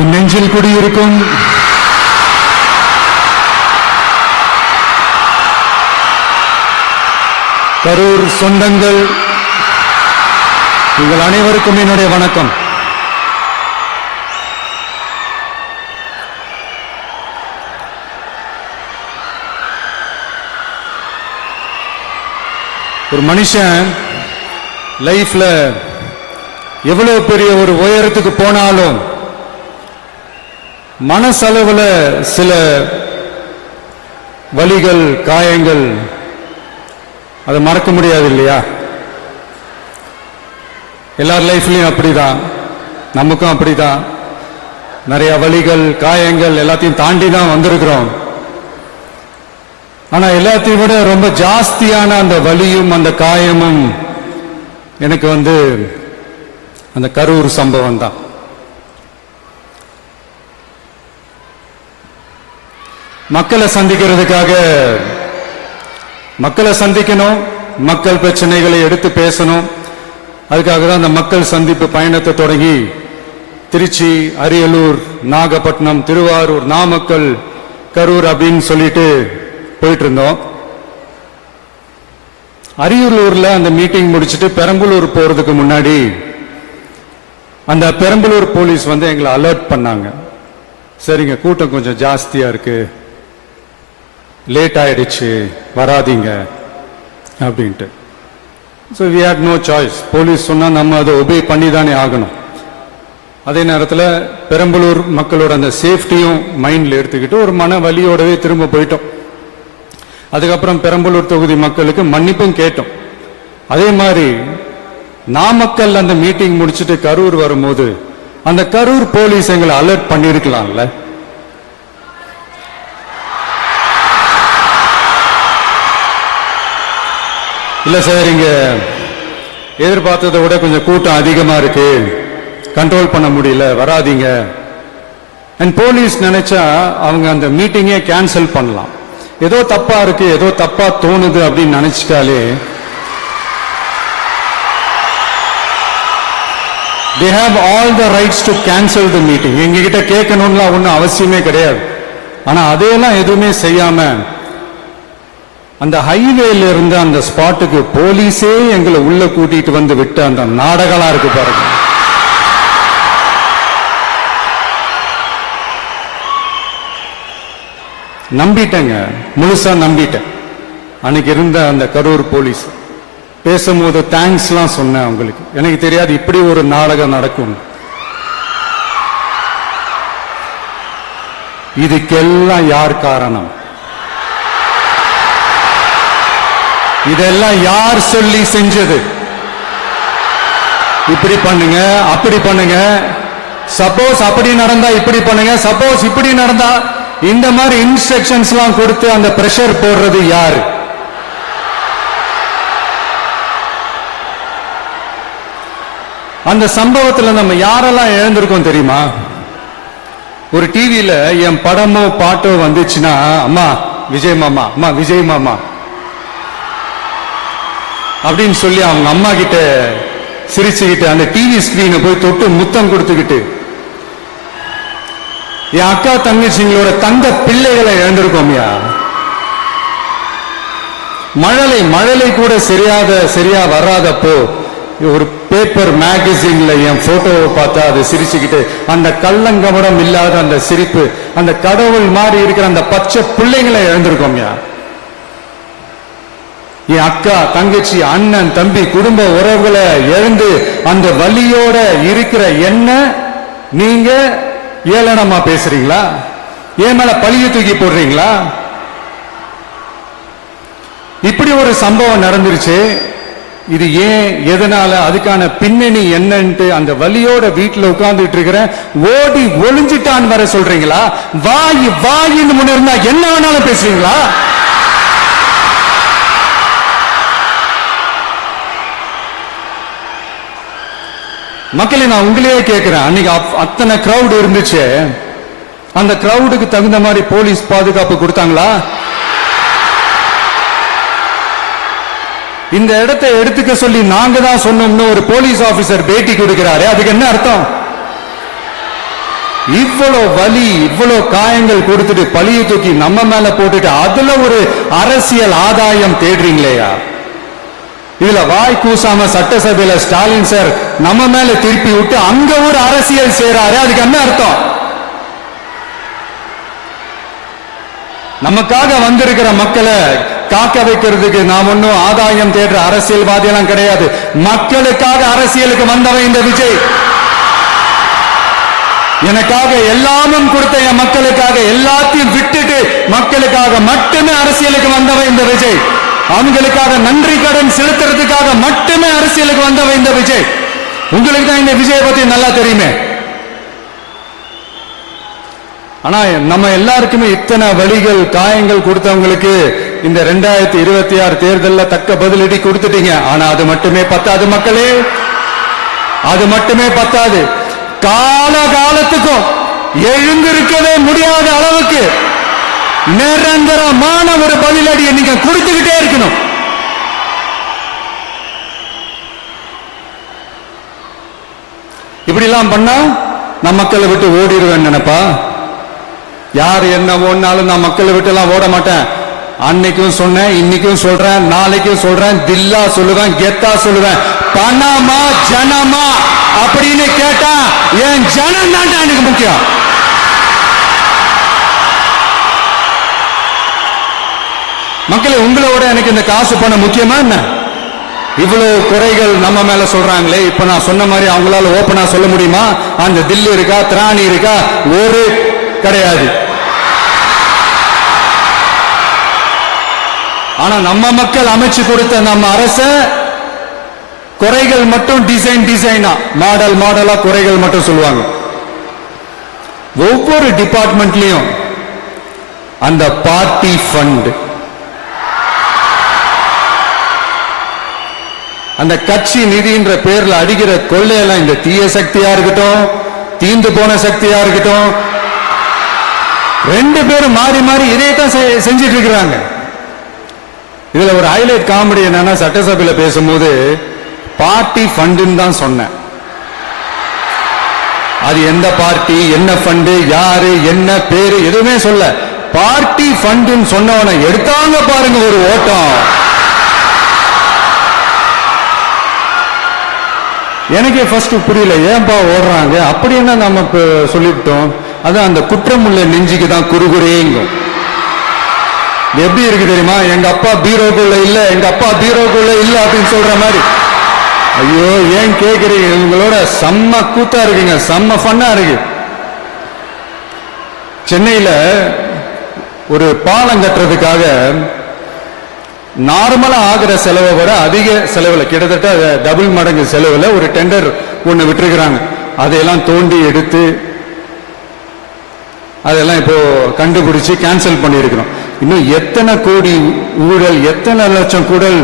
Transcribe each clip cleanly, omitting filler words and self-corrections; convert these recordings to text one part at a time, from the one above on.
என் நெஞ்சில் குடியிருக்கும் கரூர் சொந்தங்கள், உங்கள் அனைவருக்கும் என்னுடைய வணக்கம். ஒரு மனுஷன் லைஃப்ல எவ்வளவு பெரிய ஒரு உயரத்துக்கு போனாலும் மனசளவுல சில வலிகள், காயங்கள் அதை மறக்க முடியாது இல்லையா? எல்லார் லைஃப்லயும் அப்படிதான், நமக்கும் அப்படிதான். நிறைய வலிகள், காயங்கள் எல்லாத்தையும் தாண்டி தான் வந்திருக்கிறோம். ஆனா எல்லாத்தையும் விட ரொம்ப ஜாஸ்தியான அந்த வலியும் அந்த காயமும் எனக்கு அந்த கரூர் சம்பவம் தான். மக்களை சந்திக்கணும், மக்கள் பிரச்சனைகளை எடுத்து பேசணும். அதுக்காக தான் அந்த மக்கள் சந்திப்பு பயணத்தை தொடங்கி திருச்சி, அரியலூர், நாகப்பட்டினம், திருவாரூர், நாமக்கல், கரூர் அப்படின்னு சொல்லிட்டு போயிட்டு இருந்தோம். அரியலூர்ல அந்த மீட்டிங் முடிச்சுட்டு பெரம்பலூர் போறதுக்கு முன்னாடி அந்த பெரம்பலூர் போலீஸ் எங்களை அலர்ட் பண்ணாங்க. சரிங்க, கூட்டம் கொஞ்சம் ஜாஸ்தியா இருக்கு, லேட் ஆயிடுச்சு, வராதீங்க அப்படின்ட்டு. So we had no choice. Police சொன்னா நம்ம அதை ஒபே பண்ணி தானே ஆகணும். அதே நேரத்தில் பெரம்பலூர் மக்களோட அந்த சேஃப்டியும் மைண்ட்ல எடுத்துக்கிட்டு ஒரு மன வலியோடவே திரும்ப போயிட்டோம். அதுக்கப்புறம் பெரம்பலூர் தொகுதி மக்களுக்கு மன்னிப்பும் கேட்டோம். அதே மாதிரி நாமக்கல் அந்த மீட்டிங் முடிச்சுட்டு கரூர் வரும்போது அந்த கரூர் போலீஸ் எங்களை அலர்ட் பண்ணிருக்கலாம்ல. இல்ல சார், இங்க எதிர்பார்த்ததை விட கொஞ்சம் கூட்டம் அதிகமா இருக்கு, கண்ட்ரோல் பண்ண முடியல, வராதீங்க. அண்ட் போலீஸ் நினைச்சா அவங்க அந்த மீட்டிங்கே கேன்சல் பண்ணலாம். ஏதோ தப்பா இருக்கு, ஏதோ தப்பா தோணுது அப்படின்னு நினைச்சிட்டாலே they have all the rights to cancel the meeting. எங்ககிட்ட கேட்கணும்லாம் ஒன்றும் அவசியமே கிடையாது. ஆனா அதையெல்லாம் எதுவுமே செய்யாம அந்த ஹைவேல இருந்து அந்த ஸ்பாட்டுக்கு போலீஸே எங்களை உள்ள கூட்டிட்டு வந்து விட்டு அந்த நாடகம் இருக்கு பாருங்க. நம்பிட்டேங்க, முழுசா நம்பிட்டேன். அன்னைக்கு இருந்த அந்த கரூர் போலீஸ் பேசும்போது தேங்க்ஸ்லாம் சொன்னேன் அவங்களுக்கு. எனக்கு தெரியாது இப்படி ஒரு நாடகம் நடக்கும். இதுக்கெல்லாம் யார் காரணம்? இதெல்லாம் யார் சொல்லி செஞ்சது? இப்படி பண்ணுங்க, அப்படி பண்ணுங்க, சப்போஸ் அப்படி நடந்தா இப்படி பண்ணுங்க, சப்போஸ் இப்படி நடந்தா இந்த மாதிரி இன்ஸ்ட்ரக்ஷன்ஸ் எல்லாம் கொடுத்து அந்த பிரஷர் போடுறது யாரு? அந்த சம்பவத்தில் நம்ம யாரெல்லாம் இழந்திருக்கோம் தெரியுமா? ஒரு டிவியில என் படமோ பாட்டோ வந்துச்சுன்னா, அம்மா விஜய் மாமா, அம்மா விஜய் மாமா அப்படின்னு சொல்லி அவங்க அம்மா கிட்ட சிரிச்சுக்கிட்டு அந்த டிவி ஸ்கிரீனை போய் தொட்டு முத்தம் கொடுத்துக்கிட்டு என் அக்கா தங்கச்சிங்களோட தங்க பிள்ளைகளை இழந்திருக்கோம்யா. மழலை கூட சரியா வராதப்போ ஒரு பேப்பர் மேகசின்ல என் போட்டோவை பார்த்தா அதை சிரிச்சுக்கிட்டு அந்த கள்ளங்கபடம் இல்லாத அந்த சிரிப்பு, அந்த கடவுள் மாதிரி இருக்கிற அந்த பச்சை பிள்ளைங்களை இழந்திருக்கோம்யா. என் அக்கா தங்கச்சி, அண்ணன், தம்பி, குடும்ப உறவுகளை இழந்து அந்த வலியோட இருக்கிற என்ன நீங்க ஏளனமா பேசுறீங்களா? ஏன் மேல பழிய தூக்கி போடுறீங்களா? இப்படி ஒரு சம்பவம் நடந்துருச்சு. இது ஏன், எதனால, அதுக்கான பின்னணி என்னன்ட்டு அந்த வலியோட வீட்டுல உட்கார்ந்துட்டு இருக்கிற ஓடி ஒளிஞ்சிட்டான்னு வர சொல்றீங்களா? வாயின்னு முன்ன இருந்தா என்ன வேணாலும் பேசுறீங்களா? மக்களை நான் உங்களையே கேட்கிறேன், அன்னைக்கு அத்தனை கிரௌட் இருந்துச்சு, அந்த கிரௌடுக்கு தகுந்த மாதிரி போலீஸ் பாதுகாப்பு கொடுத்தாங்களா? இந்த இடத்தை எடுத்துக்க சொல்லி நாங்க தான் சொன்னோம்னு ஒரு போலீஸ் ஆபீசர் பேட்டி கொடுக்கிறாரு. அதுக்கு என்ன அர்த்தம்? இவ்வளவு வலி, இவ்வளவு காயங்கள் கொடுத்துட்டு பழியை தூக்கி நம்ம மேல போட்டுட்டு அதுல ஒரு அரசியல் ஆதாயம் தேடுறீங்களேயா? இதுல வாய் கூசாம சட்டசபையில ஸ்டாலின் சார் நம்ம மேல திருப்பி விட்டு அங்க ஒரு அரசியல் செய்றாரு. அதுக்கு என்ன அர்த்தம்? நமக்காக வந்திருக்கிற மக்களை காக்க வைக்கிறதுக்கு நாம் ஒன்னும் ஆதாயம் தேடுற அரசியல்வாதி எல்லாம் கிடையாது. மக்களுக்காக அரசியலுக்கு வந்தவன் இந்த விஜய். எனக்காக எல்லாமும் கொடுத்த என் மக்களுக்காக எல்லாத்தையும் விட்டுட்டு மக்களுக்காக மட்டுமே அரசியலுக்கு வந்தவன் இந்த விஜய். அவங்களுக்காக நன்றி கடன் செலுத்துறதுக்காக மட்டுமே அரசியலுக்கு வந்தவன் இந்த விஜய். உங்களுக்கு தான் இந்த விஜய் பத்தி நல்லா தெரியுமே. ஆனா நம்ம எல்லாருக்குமே இத்தனை வலிகள் காயங்கள் கொடுத்தவங்களுக்கு இந்த 2026 தேர்தலில் தக்க பதிலடி கொடுத்துட்டீங்க. ஆனா அது மட்டுமே பத்தாது மக்களே, அது மட்டுமே பத்தாது. காலகாலத்துக்கும் எழுந்திருக்கவே முடியாத அளவுக்கு நிரந்தரமான ஒரு பதிலடியை நீங்க கொடுத்துக்கிட்டே இருக்கணும். இப்படி எல்லாம் பண்ணா நான் மக்களை விட்டு ஓடிடுவேன் நினைப்பா? யார் என்ன ஓடினாலும் நான் மக்களை விட்டு எல்லாம் ஓட மாட்டேன். அன்னைக்கும் சொன்னேன், இன்னைக்கும் சொல்றேன், நாளைக்கும் சொல்றேன், தில்லா சொல்லுவேன், கெத்தா சொல்லுவேன். பணமா ஜனமா அப்படின்னு கேட்டா என் ஜனம் தான் எனக்கு முக்கியம். மக்களே, உங்களோட எனக்கு இந்த காசு பணம் முக்கியமா என்ன? இவ்வளவு குறைகள் நம்ம மேல சொல்றாங்களே, இப்ப நான் சொன்ன மாதிரி அவங்களால ஓப்பனா சொல்ல முடியுமா? அந்த தில்லு இருக்கா, திராணி இருக்கா? ஒரு கிடையாது. ஆனா நம்ம மக்கள் அமைச்சு கொடுத்த நம்ம அரச குறைகள் மட்டும் டிசைனா மாடல் மாடலா குறைகள் மட்டும் சொல்லுவாங்க. ஒவ்வொரு டிபார்ட்மெண்ட்லயும் அந்த பார்ட்டி ஃபண்ட், அந்த கட்சி நிதின்ற பேர்ல அடிக்கிற கொள்ளையெல்லாம் இந்த தீய சக்தியா இருக்கட்டும், தீந்து போன சக்தியா இருக்கட்டும், ரெண்டு பேரும் மாறி மாறி இதைத்தான் செஞ்சிட்டு இருக்கிறாங்க. இதுல ஒரு ஹைலைட் காமெடி என்னன்னா, சட்டசபையில பேசும்போது பார்ட்டி ஃபண்டுன்னு தான் சொன்னேன். அது எந்த பார்ட்டி, என்ன ஃபண்டு, யாரு, என்ன பேரு எதுவுமே சொல்ல. பார்ட்டி ஃபண்டுன்னு சொன்னவனை எடுத்தாங்க பாருங்க ஒரு ஓட்டம். எனக்கே ஃபர்ஸ்ட் புரியல, ஏன்பா ஓடுறாங்க அப்படி என்ன நம்ம சொல்லிவிட்டோம். அதான் அந்த குற்றம் உள்ள நெஞ்சுக்கு தான் குறுகுறேங்கும். எப்படி இருக்கு தெரியுமா? எங்க அப்பா பீரோக்குள்ள இல்ல, எங்க அப்பா பீரோக்குள்ள இல்ல அப்படின்னு சொல்ற மாதிரி. ஐயோ, ஏன் கேக்குறீங்க? உங்களோட செம்ம கூத்தா இருக்குங்க, செம்ம ஃபன்னா இருக்கு. சென்னையில ஒரு பாலம் கட்டுறதுக்காக நார்மலா ஆகிற செலவை விட அதிக செலவுல, கிட்டத்தட்ட டபுள் மடங்கு செலவுல ஒரு டெண்டர் ஒண்ணு விட்டுருக்கிறாங்க. அதையெல்லாம் தோண்டி எடுத்து அதெல்லாம் இப்போ கண்டுபிடிச்சு கேன்சல் பண்ணியிருக்கிறோம். இன்னும் எத்தனை கோடி ஊழல், எத்தனை லட்சம் கூடல்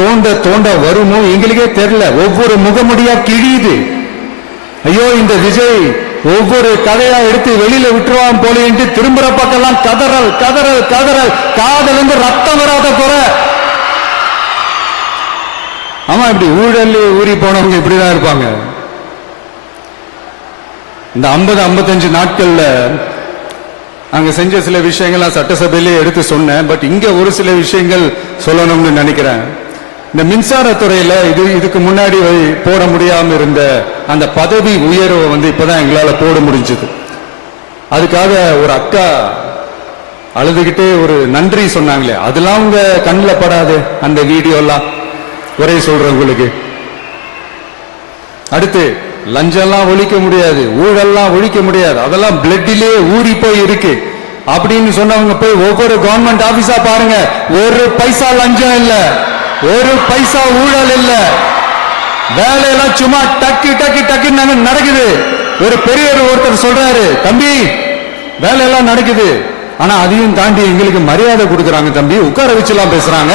தோண்ட தோண்ட வருமோ எங்களுக்கே தெரியல. ஒவ்வொரு முகமுடியா கிழியுது. ஐயோ, இந்த விஜய் ஒவ்வொரு கதையா எடுத்து வெளியில விட்டுருவான் போல என்று திரும்புற பக்கம்லாம் கதறல் கதறல் கதறல், காதல் இருந்து ரத்தம் வராத குறை. ஆமா, இப்படி ஊழல் ஊறி போனவங்க இப்படிதான் இருப்பாங்க. இந்த 50-55 நாட்கள்ல அங்க செஞ்ச சில விஷயங்கள் சட்டசபையிலே எடுத்து சொன்னேன். பட் இங்க ஒரு சில விஷயங்கள் சொல்லணும்னு நினைக்கிறேன். இந்த மின்சாரத்துறையில இதுக்கு முன்னாடி போட முடியாம இருந்த அந்த பதவி உயர்வை இப்பதான் எங்களால போட முடிஞ்சது. அதுக்காக ஒரு அக்கா அழுதுகிட்டே ஒரு நன்றி சொன்னாங்களே, அதெல்லாம் உங்க கண்ணில் படாது அந்த வீடியோ எல்லாம். ஒரே சொல்றேன் உங்களுக்கு. அடுத்து, லஞ்சம்லாம் ஒழிக்க முடியாது, ஊழல்லாம் ஒழிக்க முடியாது, அதெல்லாம் பிளட்டிலே ஊறி போய் இருக்கு அப்படின்னு சொன்னவங்க போய் ஒவ்வொரு கவர்மெண்ட் ஆபீஸா பாருங்க. ஒரு பைசா லஞ்சம் இல்ல, ஒரு பைசா ஊழல் இல்ல. வேலையெல்லாம் சும்மா டக்கு டக்கு டக்குன்னு நடக்குது. ஒரு பெரியவர் ஒருத்தர் சொல்றாரு, தம்பி வேலையெல்லாம் நடக்குது, ஆனா அதையும் தாண்டி எங்களுக்கு மரியாதை கொடுக்கறாங்க தம்பி, உட்கார வச்சுலாம் பேசுறாங்க.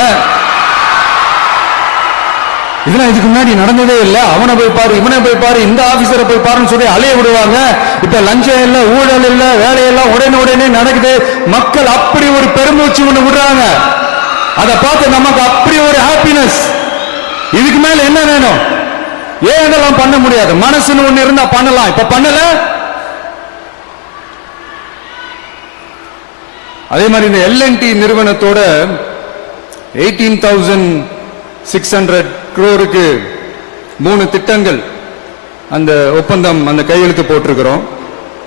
இதெல்லாம் இதுக்கு முன்னாடி நடந்ததே இல்ல. அவனை போய் பாரு, இவனை போய் பாரு, இந்த ஆபீசரை போய் பாருன்னு சொல்லி அலைய விடுவாங்க. இப்ப லஞ்சம் இல்ல, ஊழல் இல்ல, வேலையெல்லாம் உடனே நடக்குது. மக்கள் அப்படி ஒரு பெருமூச்சு ஒண்ணு விடுறாங்க. அதை பார்த்து நமக்கு அப்படி ஒரு ஹாப்பினஸ். இதுக்கு மேல என்ன வேணும்? ஏன் இதெல்லாம் பண்ண முடியாது? மனசுன்னு ஒண்ணு இருந்தா பண்ணலாம். இப்ப பண்ணல, அதே மாதிரி இந்த L&T நிறுவனத்தோட 18,600 crore-க்கு 3 திட்டங்கள் அந்த ஒப்பந்தம் அந்த கையெழுத்து போட்டிருக்கிறோம்.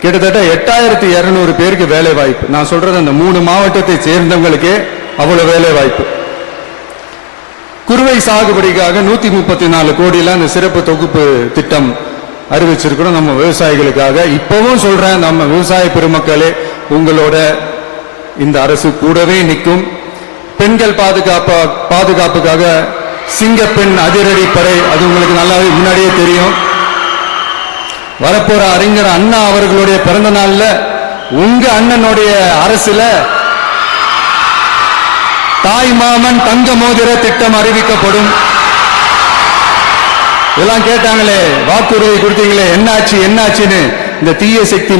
கிட்டத்தட்ட 8,200 பேருக்கு வேலை வாய்ப்பு. நான் சொல்றது அந்த 3 மாவட்டத்தை சேர்ந்தவங்களுக்கே அவ்வளவு வேலை வாய்ப்பு. குறுவை சாகுபடிக்காக 134 கோடியில அந்த சிறப்பு தொகுப்பு திட்டம் அறிவிச்சிருக்கிறோம் நம்ம விவசாயிகளுக்காக. இப்பவும் சொல்றேன், நம்ம விவசாய பெருமக்களே, உங்களோட இந்த அரசு கூடவே நிற்கும். பெண்கள் பாதுகாப்புக்காக சிங்கப்பெண் அதிரடி படை, அது உங்களுக்கு நல்லாவே முன்னாடியே தெரியும். வரப்போற அறிஞர் அண்ணா அவர்களுடைய பிறந்த நாள்ல உங்க அண்ணனுடைய அரசுல தாய் மாமன் தங்க மோதிர திட்டம் அறிவிக்கப்படும். இதெல்லாம் கேட்டாங்களே, வாக்குறுதி கொடுத்தீங்களே, என்னாச்சுன்னு இந்த தீய சக்தி